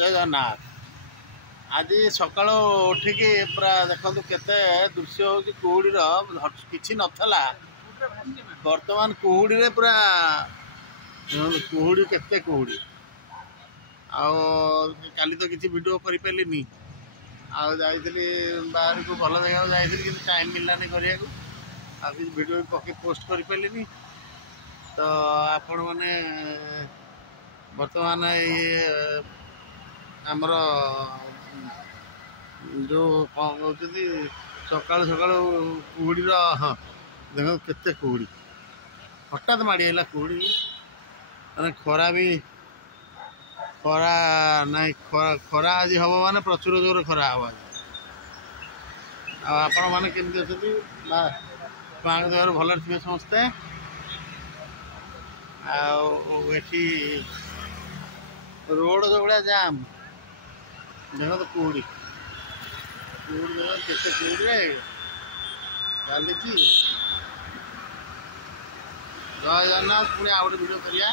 जय जगन्नाथ। आज सकाळୁ उठिकी पूरा देखु केते दृश्य हो कुहुड़ी कि नथला बर्तमान कुहुड़ी रे पूरा कुहुड़ी केते कुहुड़ी काली तो किसी वीडियो कर पारे बाहर को भल जगह जाइली कि टाइम मिललानी करिया किसी वीडियो पके पोस्ट कर पारे तो आपण मैंने बर्तमान ये आमर जो कौन कहते सकाल सकाल कुहुड़ी हाँ देख केते कुहुड़ी हठात माड़ी है कुहुड़ी मैंने खरा भी खरा ना खरा आज हम माने प्रचुर जोर खरा हम आपण मैंने केमती अच्छा माँ देह भल थे समस्ते आठी रोड जो भाया जाम देख तो कुहुड़ी कुहुड़ी देख केते कुहुड़ी चली जय जगन्नाथ पुणी आउ गोटे वीडियो करिया।